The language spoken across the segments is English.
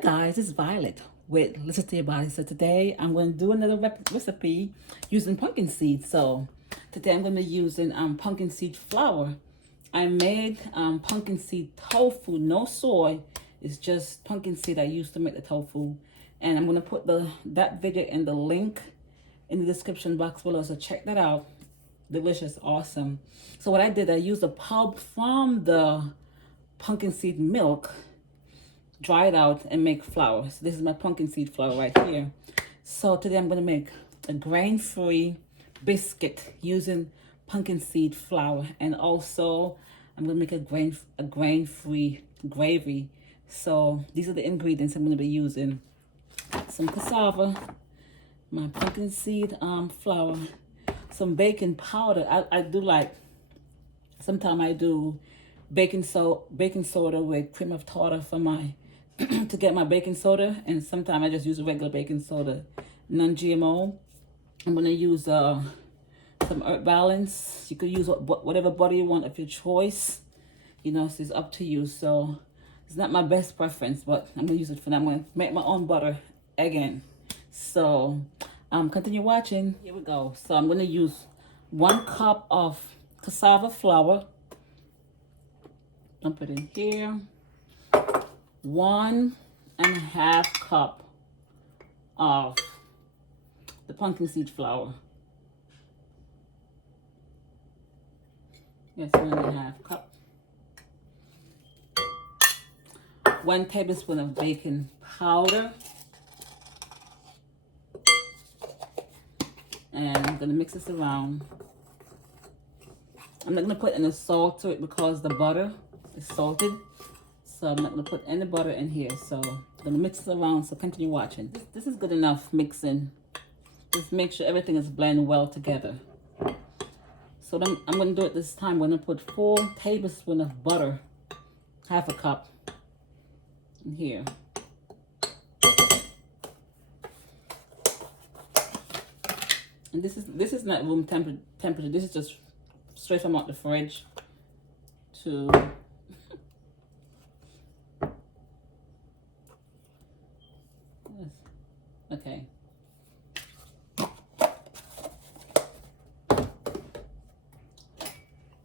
guys, it's Violet with Listen to Your Body. So today I'm going to do another recipe using pumpkin seeds. So today I'm going to be using pumpkin seed flour. I made pumpkin seed tofu, no soy. It's just pumpkin seed I used to make the tofu. And I'm going to put that video in the link in the description box below. So check that out. Delicious, awesome. So what I did, I used a pulp from the pumpkin seed milk, dry it out and make flour. So this is my pumpkin seed flour right here. So today I'm going to make a grain-free biscuit using pumpkin seed flour, and also I'm going to make a grain-free gravy. So these are the ingredients I'm going to be using: some cassava, my pumpkin seed flour, some baking powder. I do like, sometimes I do baking soda with cream of tartar for my to get my baking soda, and sometimes I just use a regular baking soda, non-GMO. I'm gonna use some Earth Balance. You could use whatever butter you want of your choice. You know, so it's up to you. So it's not my best preference, but I'm gonna use it for that. I'm gonna make my own butter again. So continue watching. Here we go. So I'm gonna use 1 cup of cassava flour. Dump it in here. 1.5 cup of the pumpkin seed flour. Yes, 1.5 cup. 1 tablespoon of baking powder. And I'm gonna mix this around. I'm not gonna put any salt to it because the butter is salted. So I'm not going to put any butter in here. So I'm going to mix it around. So continue watching. This is good enough mixing. Just make sure everything is blended well together. So I'm going to do it this time. I'm going to put 4 tablespoons of butter, 1/2 cup in here. And this is not room temperature. This is just straight from out the fridge to... Okay.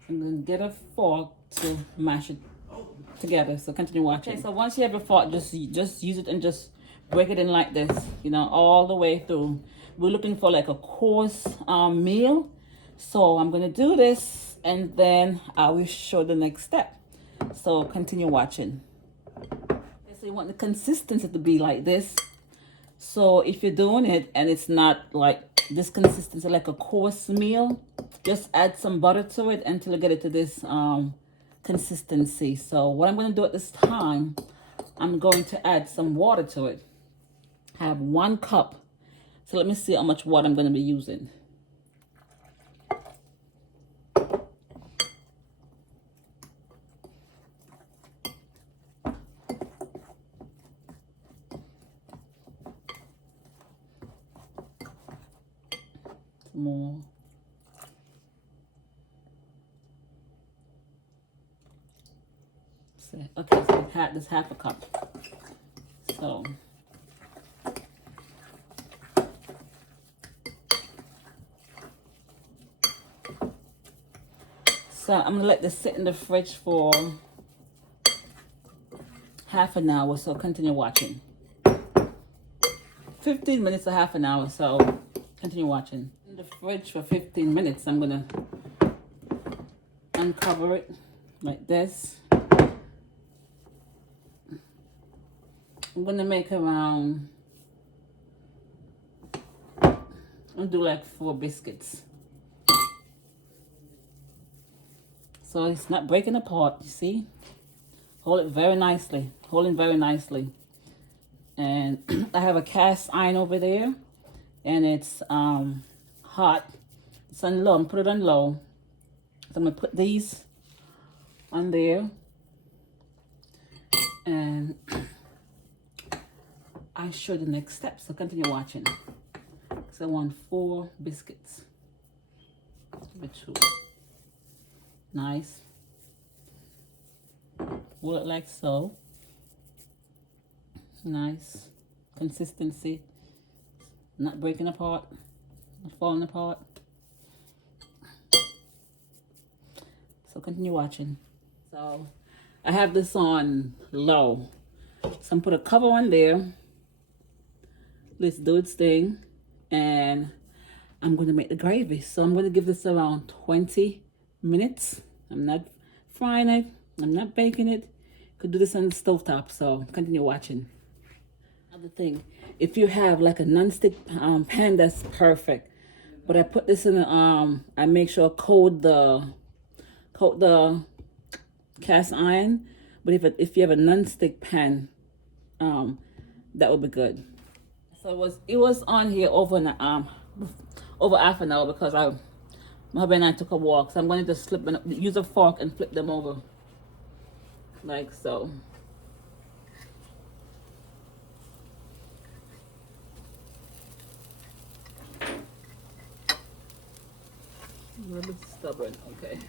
I'm going to get a fork to mash it together. So continue watching. Okay, so once you have a fork, just use it and just break it in like this, you know, all the way through. We're looking for like a coarse meal. So I'm going to do this and then I will show the next step. So continue watching. Okay, so you want the consistency to be like this. So if you're doing it and it's not like this consistency, like a coarse meal, just add some butter to it until you get it to this consistency. So what I'm going to do at this time, I'm going to add some water to it. I have 1 cup. So let me see how much water I'm going to be using. More. Okay, so this 1/2 cup. So I'm gonna let this sit in the fridge for half an hour. So continue watching. 15 minutes to half an hour. So continue watching. In the fridge for 15 minutes. I'm gonna uncover it like this. I'm gonna make around, I'll do like 4 biscuits. So it's not breaking apart, you see? Hold it very nicely, holding very nicely. And I have a cast iron over there, and it's hot. It's on low. I'm put it on low. So I'm gonna put these on there, and I show the next step. So continue watching. So I want 4 biscuits. Give it 2. Nice. Roll it like so. Nice consistency, not breaking apart, not falling apart. So continue watching. So I have this on low. So I'm put a cover on there. Let's do its thing. And I'm going to make the gravy. So I'm going to give this around 20 minutes. I'm not frying it. I'm not baking it. Could do this on the stovetop. So continue watching. Other thing, if you have like a non-stick pan, that's perfect. But I put this in I make sure I coat the cast iron. But if you have a non-stick pan, that would be good. So it was on here over half an hour because my husband and I took a walk. So I'm going to just use a fork and flip them over like so. A little bit stubborn, okay.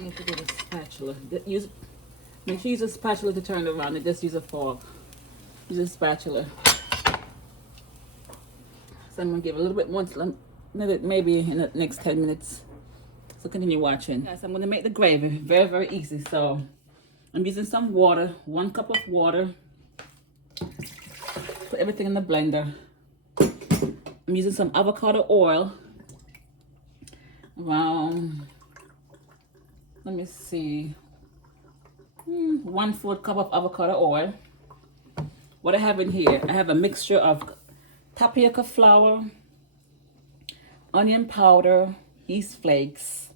You have to get a spatula. Make sure you use a spatula to turn it around and just use a fork. Use a spatula. So I'm going to give a little bit more, maybe in the next 10 minutes. So continue watching. Yes, I'm going to make the gravy very, very easy. So I'm using some water, 1 cup of water. Put everything in the blender. I'm using some avocado oil. Around, let me see, 1/4 cup of avocado oil. What I have in here, I have a mixture of tapioca flour, onion powder, yeast flakes,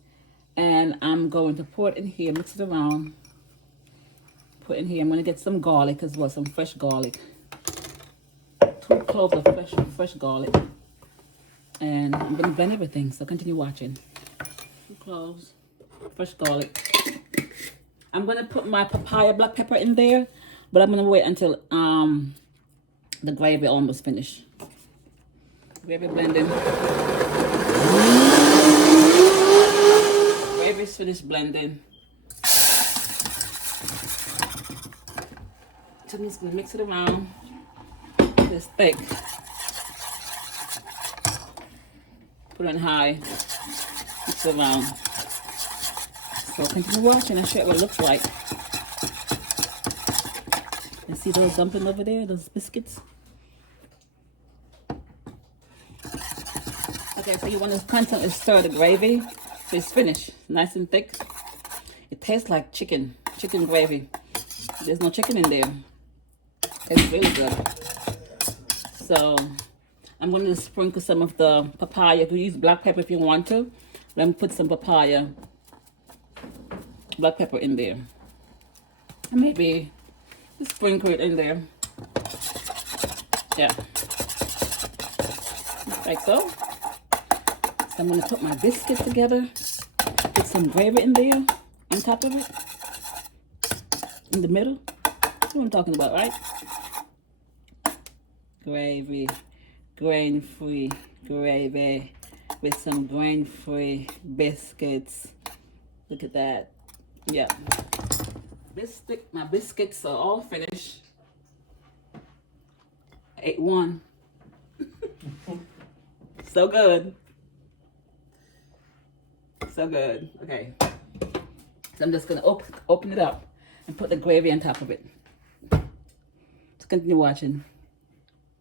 and I'm going to pour it in here, mix it around. Put in here, I'm going to get some garlic as well, some fresh garlic. 2 cloves of fresh garlic. And I'm going to blend everything, so continue watching. 2 cloves, fresh garlic. I'm going to put my papaya black pepper in there, but I'm going to wait until the gravy almost finished. Gravy blending. Gravy's finished blending. So I'm just going to mix it around. This thick. Put it on high. Mix it around. So continue watching and show you what it looks like. And see those dumpling over there, those biscuits? Okay, so you want to constantly stir the gravy so it's finished, nice and thick. It tastes like chicken gravy. There's no chicken in there. It's really good. So I'm going to sprinkle some of the papaya. You can use black pepper if you want to. Let me put some papaya black pepper in there. Maybe just sprinkle it in there. Yeah. Like so. So I'm going to put my biscuit together. Put some gravy in there on top of it. In the middle. That's what I'm talking about, right? Gravy. Grain-free gravy with some grain-free biscuits. Look at that. Yeah. My biscuits are all finished. I ate one. So good. So good. Okay. So I'm just going to open it up and put the gravy on top of it. So continue watching.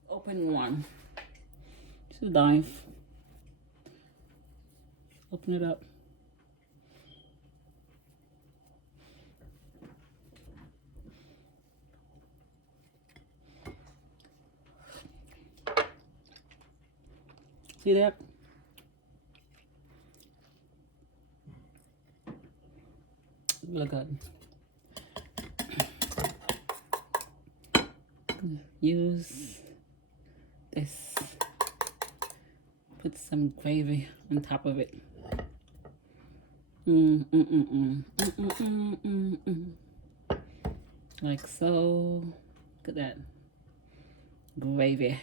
Open one. Just a knife. Open it up. See that? Really good. Use this. Put some gravy on top of it. Like so. Look at that. Gravy.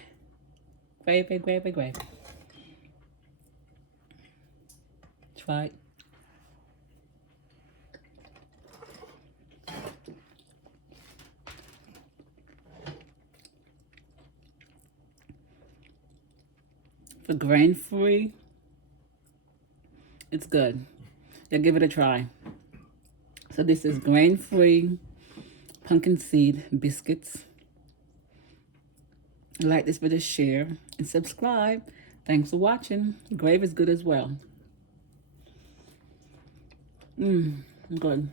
Gravy, gravy, gravy. Try it. for grain-free. It's good. Yeah, give it a try. So this is grain-free pumpkin seed biscuits. Like this video, share, and subscribe. Thanks for watching. Gravy is good as well. Good.